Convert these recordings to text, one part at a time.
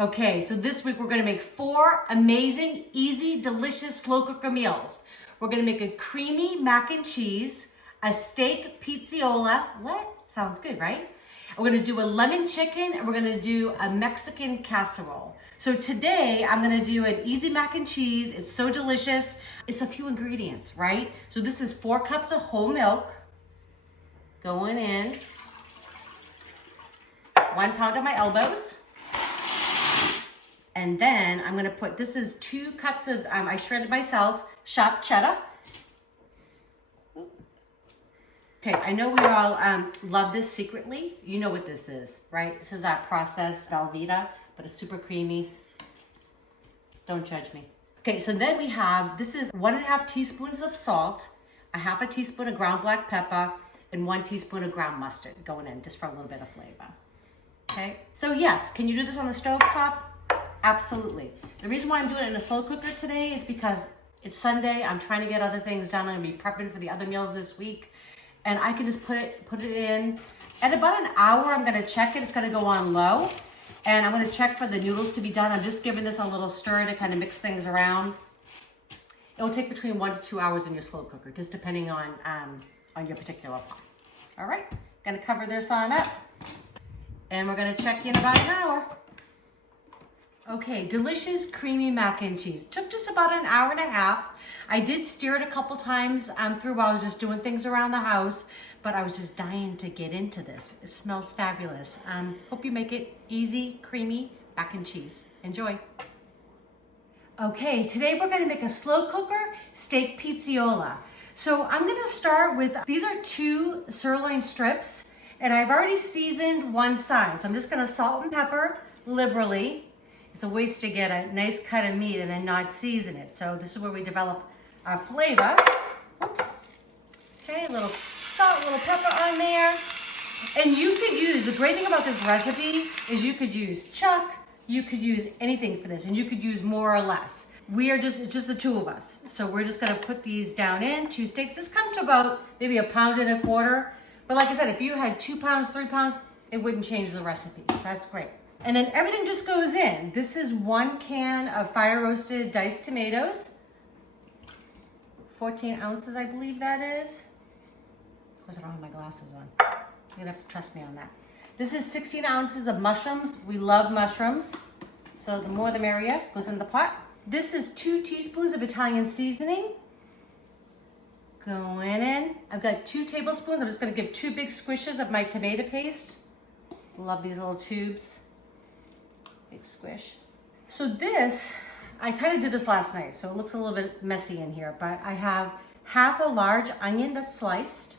Okay, so this week we're gonna make 4 amazing, easy, delicious slow cooker meals. We're gonna make a creamy mac and cheese, a steak pizzaiola. What? Sounds good, right? We're gonna do a lemon chicken and we're gonna do a Mexican casserole. So today I'm gonna do an easy mac and cheese. It's so delicious. It's a few ingredients, right? So this is 4 cups of whole milk going in, 1 pound of my elbows. And then I'm gonna put, this is 2 cups of, I shredded myself, chopped cheddar. Okay, I know we all love this secretly. You know what this is, right? This is that processed Velveeta, but it's super creamy. Don't judge me. Okay, so then we have, this is 1.5 teaspoons of salt, 1/2 teaspoon of ground black pepper, and 1 teaspoon of ground mustard going in just for a little bit of flavor. Okay, so yes, can you do this on the stove top? Absolutely. The reason why I'm doing it in a slow cooker today is because it's Sunday. I'm trying to get other things done. I'm gonna be prepping for the other meals this week. And I can just put it in. At about an hour, I'm gonna check it. It's gonna go on low. And I'm gonna check for the noodles to be done. I'm just giving this a little stir to kind of mix things around. It will take between 1 to 2 hours in your slow cooker, just depending on your particular pot. All right, gonna cover this on up. And we're gonna check in about an hour. Okay, delicious creamy mac and cheese. Took just about an hour and a half. I did stir it a couple times through while I was just doing things around the house, but I was just dying to get into this. It smells fabulous. Hope you make it easy, creamy mac and cheese. Enjoy. Okay, today we're gonna make a slow cooker steak pizzaiola. So I'm gonna start with, these are 2 sirloin strips, and I've already seasoned one side. So I'm just gonna salt and pepper liberally. It's a waste to get a nice cut of meat and then not season it. So this is where we develop our flavor. Oops. Okay, a little salt, a little pepper on there. And you could use, the great thing about this recipe is you could use chuck, you could use anything for this, and you could use more or less. It's just the 2 of us. So we're just gonna put these down in, 2 steaks. This comes to about maybe 1.25 pounds. But like I said, if you had 2 pounds, 3 pounds, it wouldn't change the recipe. So that's great. And then everything just goes in. This is 1 can of fire roasted diced tomatoes. 14 ounces, I believe that is. Of course, I don't have my glasses on. You're gonna have to trust me on that. This is 16 ounces of mushrooms. We love mushrooms. So the more the merrier, goes in the pot. This is 2 teaspoons of Italian seasoning. Going in. I've got 2 tablespoons. I'm just gonna give 2 big squishes of my tomato paste. Love these little tubes. Big squish. So this, I kind of did this last night, so it looks a little bit messy in here, but I have 1/2 a large onion that's sliced.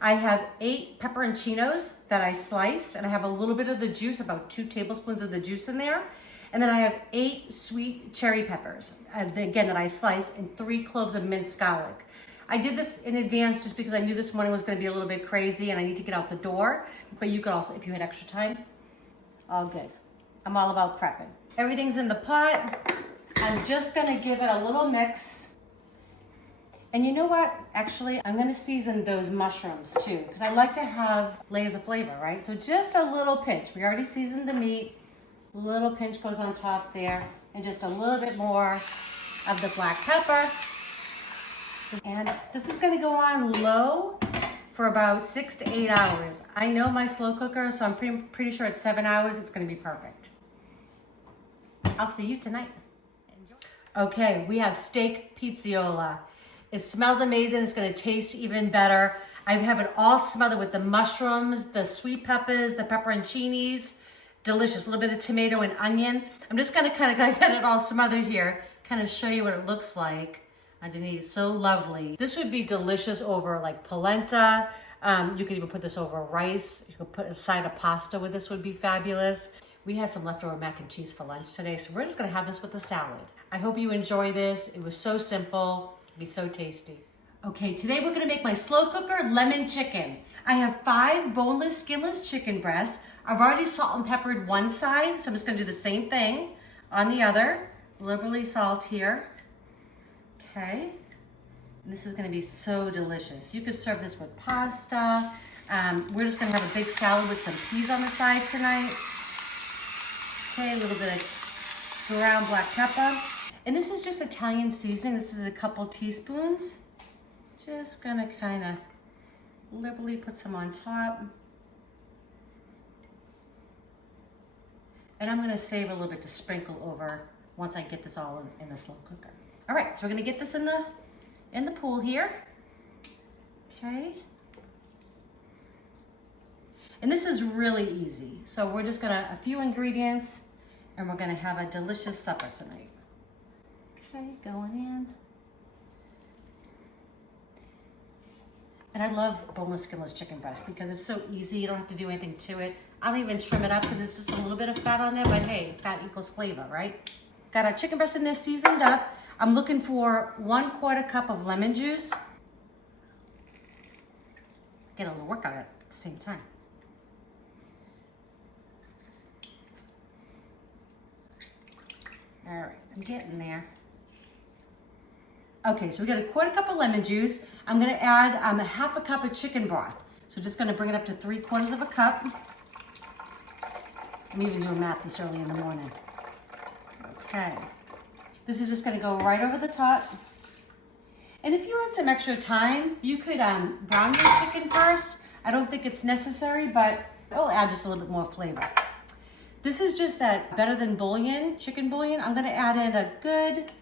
I have 8 pepperoncinos that I sliced, and I have a little bit of the juice, about 2 tablespoons of the juice in there. And then I have 8 sweet cherry peppers, again, that I sliced, and 3 cloves of minced garlic. I did this in advance just because I knew this morning was gonna be a little bit crazy and I need to get out the door, but you could also, if you had extra time, all good. I'm all about prepping. Everything's in the pot. I'm just gonna give it a little mix. And you know what? Actually, I'm gonna season those mushrooms too, because I like to have layers of flavor, right? So just a little pinch. We already seasoned the meat. A little pinch goes on top there, and just a little bit more of the black pepper. And this is gonna go on low for about 6 to 8 hours. I know my slow cooker, so I'm pretty sure at 7 hours, it's gonna be perfect. I'll see you tonight. Enjoy. Okay, we have steak pizzaiola. It smells amazing. It's gonna taste even better. I have it all smothered with the mushrooms, the sweet peppers, the pepperoncinis. Delicious, a little bit of tomato and onion. I'm just gonna kind of get it all smothered here, kind of show you what it looks like underneath. So lovely. This would be delicious over like polenta. You could even put this over rice. You could put a side of pasta with this, would be fabulous. We had some leftover mac and cheese for lunch today, so we're just gonna have this with a salad. I hope you enjoy this. It was so simple, it'd be so tasty. Okay, today we're gonna make my slow cooker lemon chicken. I have 5 boneless, skinless chicken breasts. I've already salt and peppered one side, so I'm just gonna do the same thing on the other. Liberally salt here. Okay, this is gonna be so delicious. You could serve this with pasta. We're just gonna have a big salad with some peas on the side tonight. Okay, a little bit of ground black pepper. And this is just Italian seasoning. This is a couple teaspoons. Just gonna kind of liberally put some on top. And I'm gonna save a little bit to sprinkle over once I get this all in the slow cooker. All right, so we're gonna get this in the pool here. Okay. And this is really easy. So we're just gonna, a few ingredients, and we're gonna have a delicious supper tonight. Okay, going in. And I love boneless, skinless chicken breast because it's so easy. You don't have to do anything to it. I don't even trim it up because it's just a little bit of fat on there, but hey, fat equals flavor, right? Got our chicken breast in there seasoned up. I'm looking for 1/4 cup of lemon juice. Get a little workout at the same time. All right, I'm getting there. Okay, so we got a 1/4 cup of lemon juice. I'm gonna add a 1/2 cup of chicken broth. So just gonna bring it up to 3/4 of a cup. I'm even doing math this early in the morning. Okay. This is just gonna go right over the top. And if you want some extra time, you could brown your chicken first. I don't think it's necessary, but it'll add just a little bit more flavor. This is just that better than bouillon, chicken bouillon. I'm gonna add in a good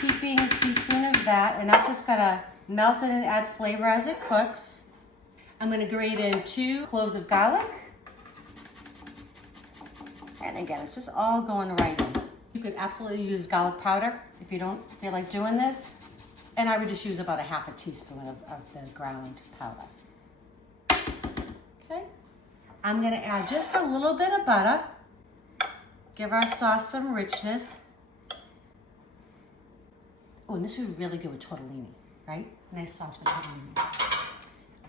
heaping teaspoon of that, and that's just gonna melt it and add flavor as it cooks. I'm gonna grate in 2 cloves of garlic. And again, it's just all going right in. You could absolutely use garlic powder if you don't feel like doing this. And I would just use about a 1/2 teaspoon of the ground powder. Okay. I'm gonna add just a little bit of butter. Give our sauce some richness. Oh, and this would be really good with tortellini, right? Nice sauce for tortellini.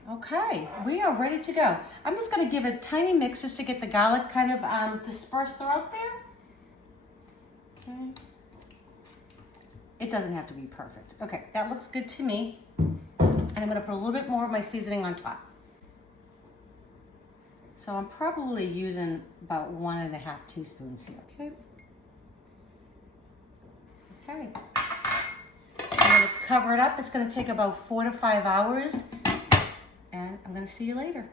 Okay, we are ready to go. I'm just gonna give a tiny mix just to get the garlic kind of dispersed throughout there. Okay. It doesn't have to be perfect. Okay, that looks good to me. And I'm gonna put a little bit more of my seasoning on top. So I'm probably using about 1.5 teaspoons here, okay? Okay. I'm gonna cover it up. It's gonna take about 4 to 5 hours. And I'm gonna see you later.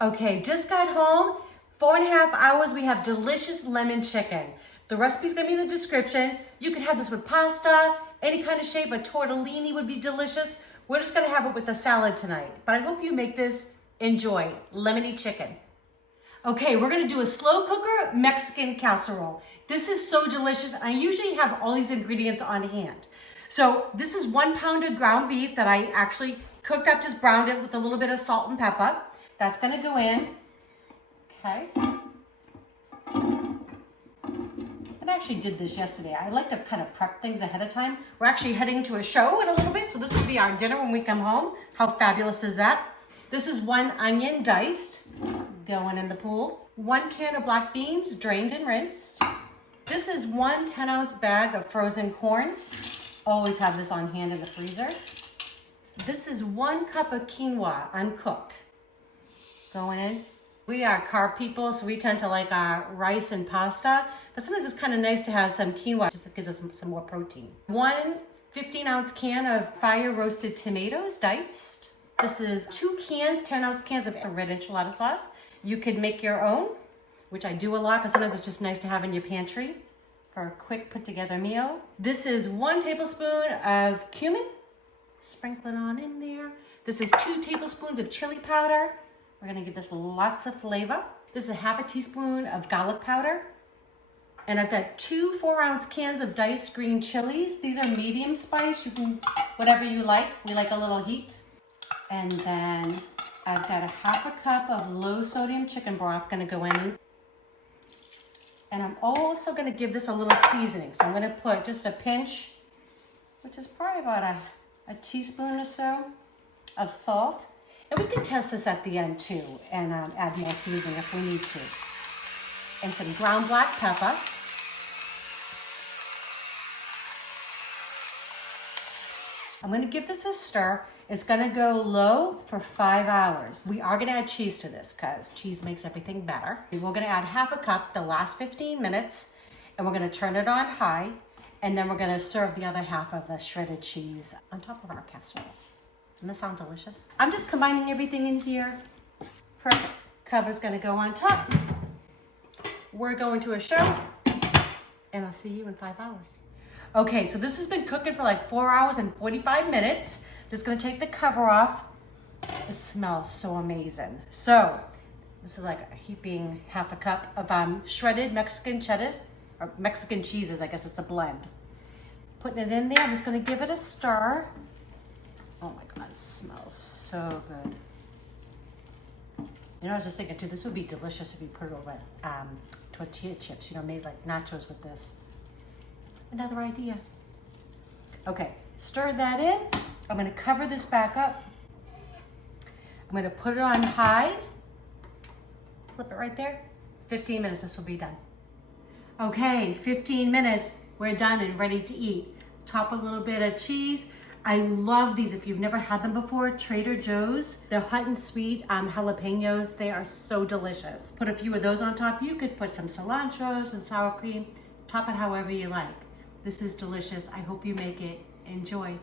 Okay, just got home. 4.5 hours, we have delicious lemon chicken. The recipe's gonna be in the description. You can have this with pasta, any kind of shape. A tortellini would be delicious. We're just gonna have it with a salad tonight. But I hope you make this. Enjoy lemony chicken. Okay, we're gonna do a slow cooker Mexican casserole. This is so delicious. I usually have all these ingredients on hand. So this is 1 pound of ground beef that I actually cooked up, just browned it with a little bit of salt and pepper. That's gonna go in. Okay. I actually did this yesterday. I like to kind of prep things ahead of time. We're actually heading to a show in a little bit, so this will be our dinner when we come home. How fabulous is that? This is 1 onion diced, going in the pool. 1 can of black beans, drained and rinsed. This is 1 10-ounce bag of frozen corn. Always have this on hand in the freezer. This is 1 cup of quinoa, uncooked, going in. We are carb people, so we tend to like our rice and pasta, but sometimes it's kind of nice to have some quinoa, just gives us some more protein. 1 15-ounce can of fire roasted tomatoes, diced. This is 2 cans, 10-ounce cans of red enchilada sauce. You could make your own, which I do a lot, but sometimes it's just nice to have in your pantry for a quick put together meal. This is 1 tablespoon of cumin. Sprinkle it on in there. This is 2 tablespoons of chili powder. We're gonna give this lots of flavor. This is 1/2 teaspoon of garlic powder. And I've got 2 4-ounce cans of diced green chilies. These are medium spice. You can, whatever you like. We like a little heat. And then I've got a 1/2 cup of low sodium chicken broth gonna go in. And I'm also gonna give this a little seasoning. So I'm gonna put just a pinch, which is probably about a teaspoon or so of salt. And we can test this at the end too and add more seasoning if we need to. And some ground black pepper. I'm gonna give this a stir. It's gonna go low for 5 hours. We are gonna add cheese to this because cheese makes everything better. We're gonna add half a cup the last 15 minutes, and we're gonna turn it on high, and then we're gonna serve the other half of the shredded cheese on top of our casserole. Doesn't that sound delicious? I'm just combining everything in here. Perfect. Cover's gonna go on top. We're going to a show, and I'll see you in 5 hours. Okay, so this has been cooking for like 4 hours and 45 minutes. Just gonna take the cover off. It smells so amazing. So, this is like a heaping half a cup of shredded Mexican cheddar, or Mexican cheeses, I guess it's a blend. Putting it in there, I'm just gonna give it a stir. Oh my God, it smells so good. You know, I was just thinking too, this would be delicious if you put it over tortilla chips, you know, made like nachos with this. Another idea. Okay, stir that in. I'm gonna cover this back up. I'm gonna put it on high. Flip it right there. 15 minutes, this will be done. Okay, 15 minutes, we're done and ready to eat. Top a little bit of cheese. I love these. If you've never had them before, Trader Joe's. They're hot and sweet jalapenos. They are so delicious. Put a few of those on top. You could put some cilantro, some sour cream. Top it however you like. This is delicious. I hope you make it. Enjoy.